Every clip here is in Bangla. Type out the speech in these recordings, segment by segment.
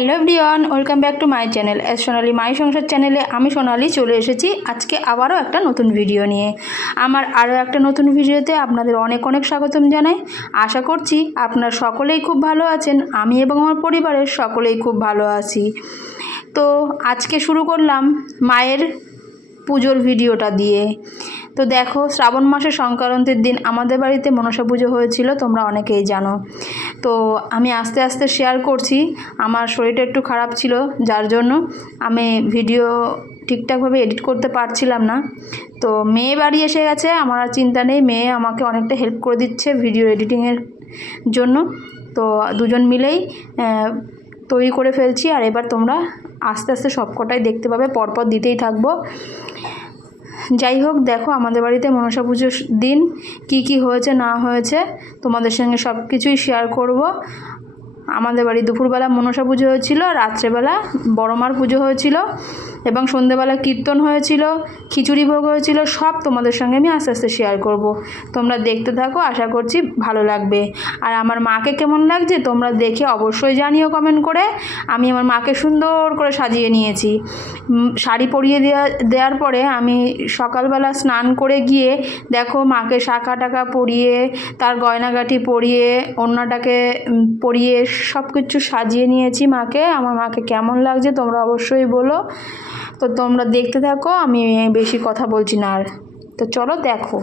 Hello everyone, welcome back to my channel. S Sonali, my Sansar চ্যানেলে আমি সোনালি চলে এসেছি আজকে আবারও একটা নতুন ভিডিও নিয়ে। আমার আরও একটা নতুন ভিডিওতে আপনাদের অনেক অনেক স্বাগতম জানাই। আশা করছি আপনারা সকলেই খুব ভালো আছেন, আমি এবং আমার পরিবারের সকলেই খুব ভালো আছি। তো আজকে শুরু করলাম মায়ের পুজোর ভিডিওটা দিয়ে। তো দেখো, শ্রাবণ মাসের সংক্রান্তির দিন আমাদের বাড়িতে মনসা পুজো হয়েছিল, তোমরা অনেকেই জানো। তো আমি আস্তে আস্তে শেয়ার করছি। আমার শরীরটা একটু খারাপ ছিল, যার জন্য আমি ভিডিও ঠিকঠাকভাবে এডিট করতে পারছিলাম না। তো মেয়ে বাড়ি এসে গেছে, আমার আর চিন্তা নেই, মেয়ে আমাকে অনেকটা হেল্প করে দিচ্ছে ভিডিও এডিটিংয়ের জন্য। তো দুজন মিলেই তৈরি করে ফেলছি, আর এবার তোমরা আস্তে আস্তে সবকটাই দেখতে পাবে, পরপর দিতেই থাকব। যাই হোক, দেখো আমাদের বাড়িতে মনসা পুজোর দিন কি কি হয়েছে, না হয়েছে, তোমাদের সঙ্গে সব কিছুই শেয়ার করব। আমাদের বাড়ি দুপুরবেলা মনসা পুজো হয়েছিল, রাত্রেবেলা বড়মার পুজো হয়েছিল এবং সন্ধেবেলা কীর্তন হয়েছিল, খিচুড়ি ভোগ হয়েছিল, সব তোমাদের সঙ্গে আমি আস্তে আস্তে শেয়ার করব। তোমরা দেখতে থাকো, আশা করছি ভালো লাগবে। আর আমার মাকে কেমন লাগছে তোমরা দেখে অবশ্যই জানিও কমেন্ট করে। আমি আমার মাকে সুন্দর করে সাজিয়ে নিয়েছি। শাড়ি পরিয়ে দেওয়া দেওয়ার পরে আমি সকালবেলা স্নান করে গিয়ে দেখো মাকে শাখা টাকা পরিয়ে, তার গয়নাগাটি পরিয়ে, অন্যটাকে পরিয়ে সব কিছু সাজিয়ে নিয়েছি মাকে। আমার মাকে কেমন লাগছে তোমরা অবশ্যই বলো। তো তোমরা দেখতে থাকো, আমি বেশি কথা বলছি না আর। তো চলো দেখো।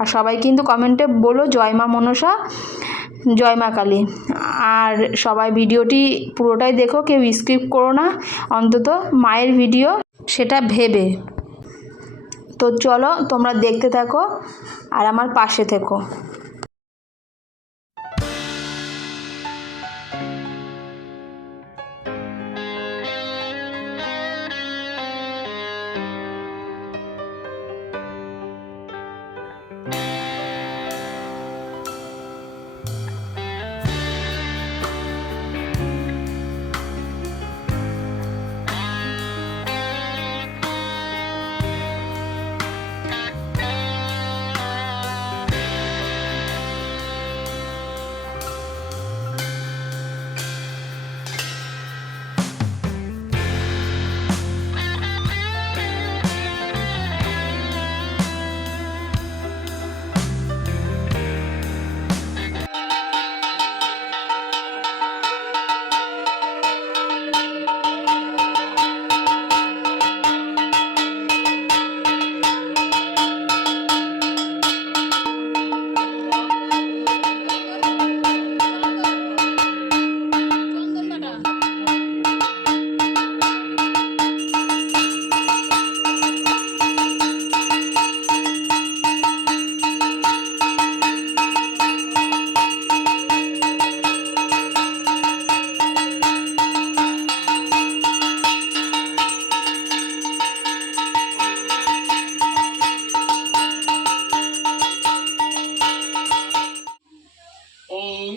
আর সবাই কিন্তু কমেন্টে বলো জয় মা মনসা, জয় মা কালী। আর সবাই ভিডিওটি পুরোটাই দেখো, কেউ স্কিপ করো না। অন্তত মায়ের ভিডিও, সেটা ভেবে। তো চলো তোমরা দেখতে থাকো আর আমার পাশে থেকো।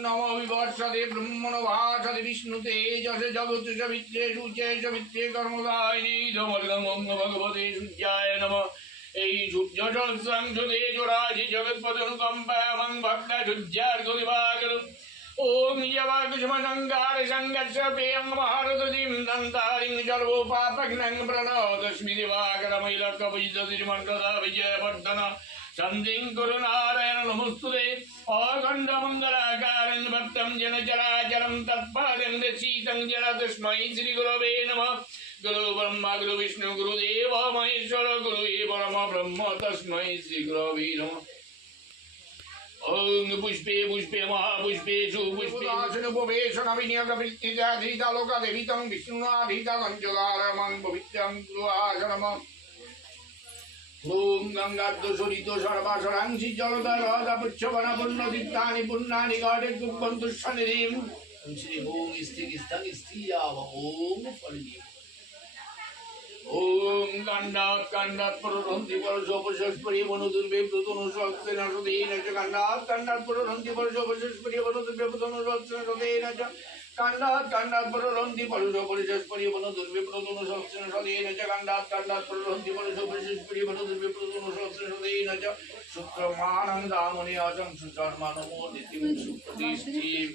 ওম নমো বিবর্ষদে ব্রহ্মণ ভাষদে বিষ্ণুতে যশ জগৎ সবিত্রে সূর্যে সবিত্রে কর্মদায়িনী ধমর্গম ভগবতে সূর্যায় নম। এই সূর্য সংসদে জোড়াজি জগৎপদনুকম্পায়ামং ভক্তা সূর্যার গরিবাগর ওম নিজবাকুসুমসঙ্গার সঙ্গচ্ছপেয়ং মহারদীম দন্তারিং সর্বোপাপঘ্নং প্রণতস্মি দিবাকরমৈলকবৈদতির্মণ্ডলা বিজয়বর্ধন সন্ধিং কুরু নারায়ণ নমস্তুতে। অখণ্ড মঙ্গলাকারং ভক্তং জন চরাচরং তৎপাদং শীতং জন তস্मै শ্রী গুরবে নমঃ। গুরু ব্রহ্মা, গুরু বিষ্ণু গুরুদেব মহেশ্বর, গুরু পরম ব্রহ্ম তস্मै শ্রী গুরবে নমঃ। ওং পুষ্পে পুষ্পে, মহাপুষ্পে, সুপুষ্পে। সুপবেশনবিনিয়োগবৃত্তিজাধীতালোকাদেবিতং বিষ্ণুনাধীতালঞ্চলারমং পবিত্রং গুরুআশরমঃ ওম গঙ্গাদ্দশরিত সর্বাসরাংশি জলধর পুচ্ছবনা পুণ্যদীপ্তানি পুণ্যানি গড়ে কুব্বন্তু শনিরিম শ্রী ওম স্থির স্থং স্থিয়াব ওম ফলিনী। ওম গণ্ডাৎ গণ্ডাৎ পররন্তি পরশোপশস্পরি বনুদুর্বে প্রতনু সক্সেন সদেন চ গণ্ডাৎ গণ্ডাৎ পররন্তি পরশোপশস্পরি বনুদুর্বে প্রতনু সক্সেন সদেন চ গণ্ডাৎ গণ্ডাৎ পররন্তি পরশোপশস্পরি বনুদুর্বে প্রতনু সক্সেন সদেন চ গণ্ডাৎ গণ্ডাৎ পররন্তি পরশোপশস্পরি বনুদুর্বে প্রতনু সক্সেন সদেন চ শুক্রমানং দামনি অজং সুচর্মানমো নীতিম সুপ্রতিষ্ঠিম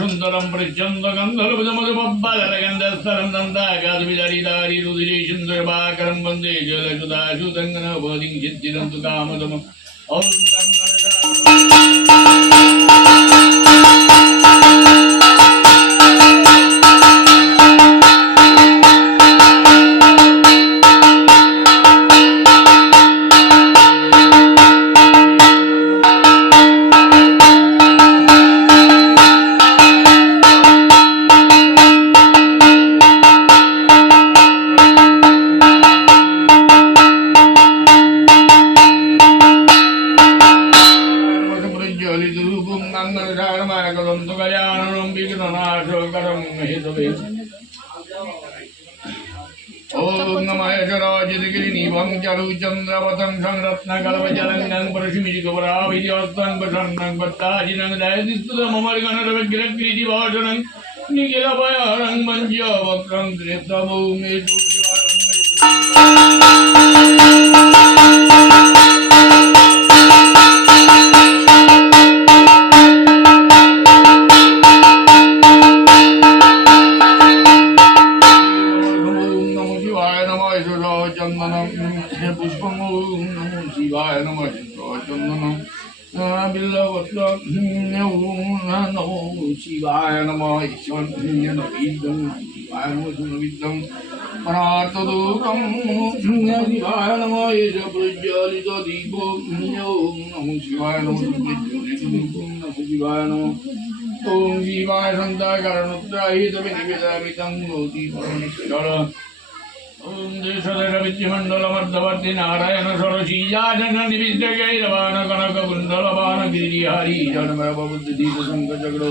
சுந்தரம் பிரச்சந்த கந்தர்பதமதுபலகந்தஸ்தரம் நந்தாகாதுவிதரிதாரி ருதிரி சுந்தரபாகரம் வந்தே ஜலசுதாசு தங்கனோபதிங் சித்திரம் காமதமம் ஓம் शराजितगिरिनीवं चरुचन्द्रवतं संरत्नकल्पजलङ्गं परशुमिरिकपराभिजवस्तं प्रसन्नं भत्ताजिनं दयदिस्तुतममर्गणरवग्रग्रिजिभाषणं निखिलभयारं मञ्जवक्रं त्रितभूमिषु বিল্লপত্র নমো শিবায় নম ঈশ্বর নবীদম শিবায় নম সুনবিদম অনার্তদূতম শিবায় নম এষ প্রজ্বলিত দীপ ওম নমো শিবায় নম প্রজ্বলিত দীপ নমো শিবায় নম ওম শিবায় সন্তাকারণুত্রাহিত নিবেদামিতং ण्डलमर्दवर्ति नारायण सरसीयाजननिविद्यगैरवाणकनककुण्डलबाणगिरिहारी जनमरबुद्धीतसङ्गजगौ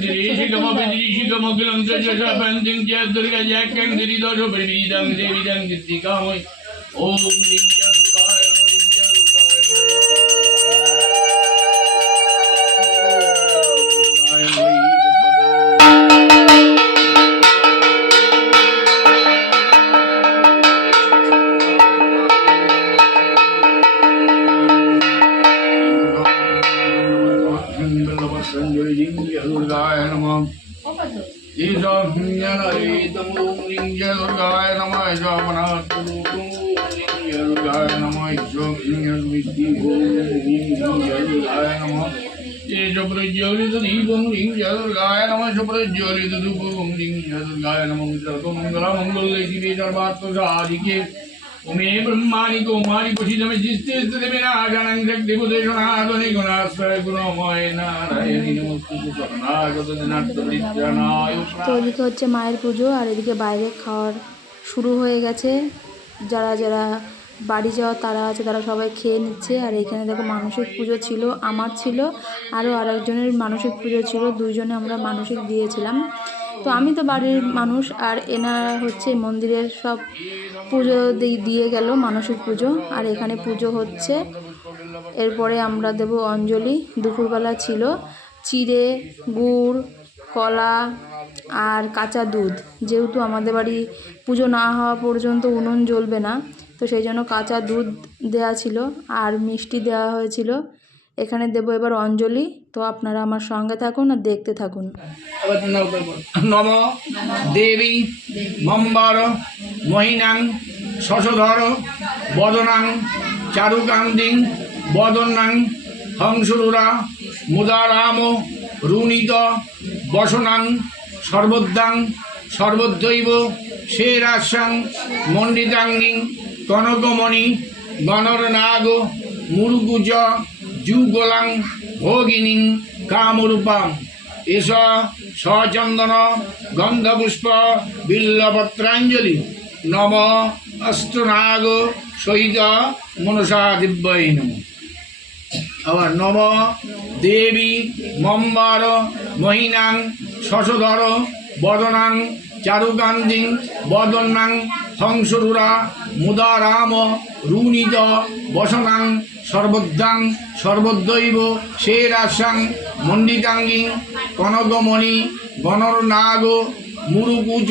ত্রিশিকমপিত্রিশিকমখিলং যশপন্তিং চ দুর্গজাক্যং ত্রিদোষ প্রবীদং দেবিদং কৃত্তিকাময় ওম রিং চ দুর্গায় নমঃ রিং চ নমঃ দুর্গায় নমঃ সুপ্রজ্বলিত নমঃ উমে কৌমারি জিস্তে দেবে না জানাং শক্তি কুদেশনাদনি গুণাশ্রয় গুণময় নারায়ণী নমস্তুতে শরণাগত পরিত্রাণায় তো এদিকে হচ্ছে মায়ের পুজো আর এদিকে বাইরে খাওয়ার শুরু হয়ে গেছে। যারা যারা বাড়ি যাওয়া তারা আছে, তারা সবাই খেয়ে নিচ্ছে। আর এখানে দেখো মানসিক পুজো ছিল, আমার ছিল, আরও আরেকজনের মানসিক পুজো ছিল, দুইজনে আমরা মানসিক দিয়েছিলাম। তো আমি তো বাড়ির মানুষ, আর এনারা হচ্ছে মন্দিরের সব পুজো দিয়ে গেল মানসিক পুজো। আর এখানে পুজো হচ্ছে। এরপরে আমরা দেব অঞ্জলি, দুপুরবেলা ছিল। চিড়ে, গুড়, কলা আর কাঁচা দুধ। যেহেতু আমাদের বাড়ি পুজো না হওয়া পর্যন্ত উনুন জ্বলবে না তো সেই জন্য কাঁচা দুধ দেওয়া ছিল আর মিষ্টি দেওয়া হয়েছিল। এখানে দেবো এবার অঞ্জলি। তো আপনারা আমার সঙ্গে থাকুন আর দেখতে থাকুন। নম দেবী মম্বার মহিনাং শশধর বদনাং চারুকান্দিং বদনাং হংসরুরা মুদারাম রুণিত বসনাং সর্বদ্যাং সর্বদ্বৈব শেরাসাং মণ্ডিতাঙ্গিং কনকমণি গণরনাগ মুরুকুজ যুগলাং, ভোগিনীং কামরূপাং এস সচন্দন গন্ধপুষ্প, বিল্লপত্রাঞ্জলি। নম, অষ্টনাগ, সহিত মনসা দিব্যই নম আবার নম, দেবী, মম্বার, মহিনাং, শশধর, বদনাং, চারুকান্দিং বদনাং হংসরুরা মুদারাম রুণিত বসনাং সর্বদ্যাং সর্বদ্বৈব শেরাসাং মণ্ডিতাঙ্গিং কনকমণি গণরনাগ মুরুকুচ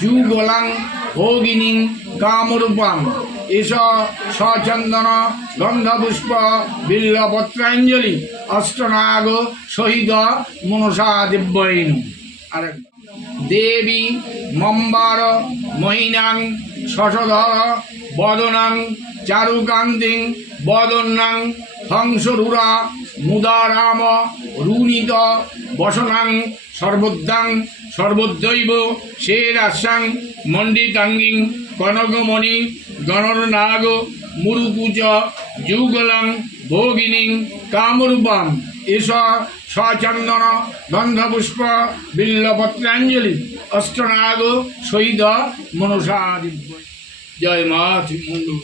যুগলাং ভোগিনীং কামরূপাং এস সচন্দন গন্ধপুষ্প বিল্লপত্রাঞ্জলি অষ্টনাগ সহিত মনসা দিব্যইন আরেক দেবী মম্বার মহিনাং শশধর বদনাং চারুকান্তিং বদনাং হংসরুরা মুদারাম রুণিত বসনাং সর্বদ্যাং সর্বদ্বৈব শেরাসাং মণ্ডিতাঙ্গিং কনকমণি গণরনাগ মুরুকুচ যুগলাং ভোগিনীং কামরূপম। এস সচন্দন গন্ধপুষ্প বিল্লপত্রাঞ্জলি, অষ্টনাগ মনসা দিব্য জয় মা মঙ্গল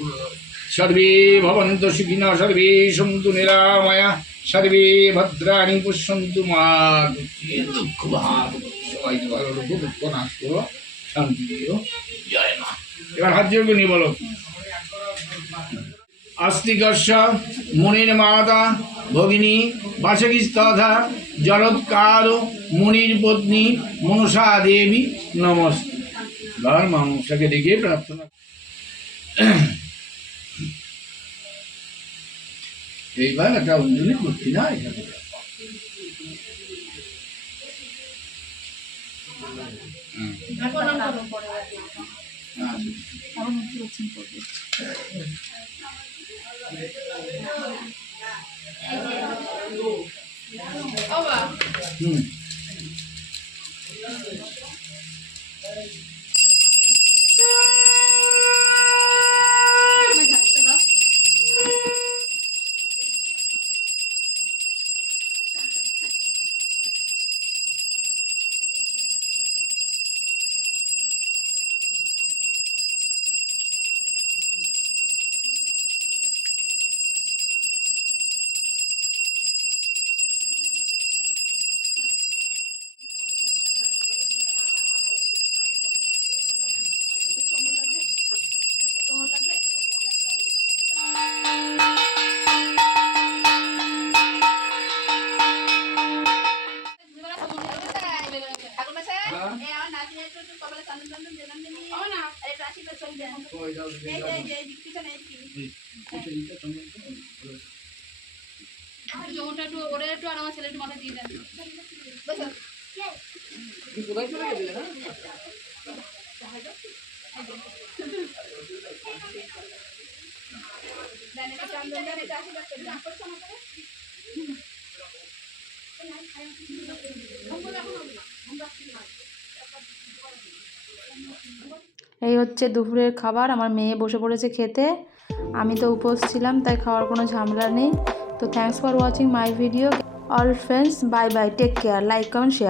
সর্বে ভবন্ত সুখিন, সর্বে সন্তু নিরাময়া, সর্বে ভদ্রাণি পশ্যন্তু মা দুঃখে ভাব সবাইকে ভালো দুঃখ নাশ করো শান্তি দিও। জয় মা। এবার হাত নিয়ে বলো। আস্তিকস্য মুনির মাতা ভগিনী বাসকিস্তথা জলৎকার মুনির পত্নী মনসা দেবী মা মনসাকে ডেকে প্রার্থনা। এইবার একটা অঞ্জলি করছি না এখানে Aba. Hmm. ওটা একটু একটু আর আমার ছেলে একটু এই হচ্ছে দুপুরের খাবার, আমার মেয়ে বসে পড়েছে খেতে। আমি তো উপোস ছিলাম, তাই খাওয়ার কোনো ঝামেলা নেই। তো thanks for watching my video all friends bye bye take care like comment share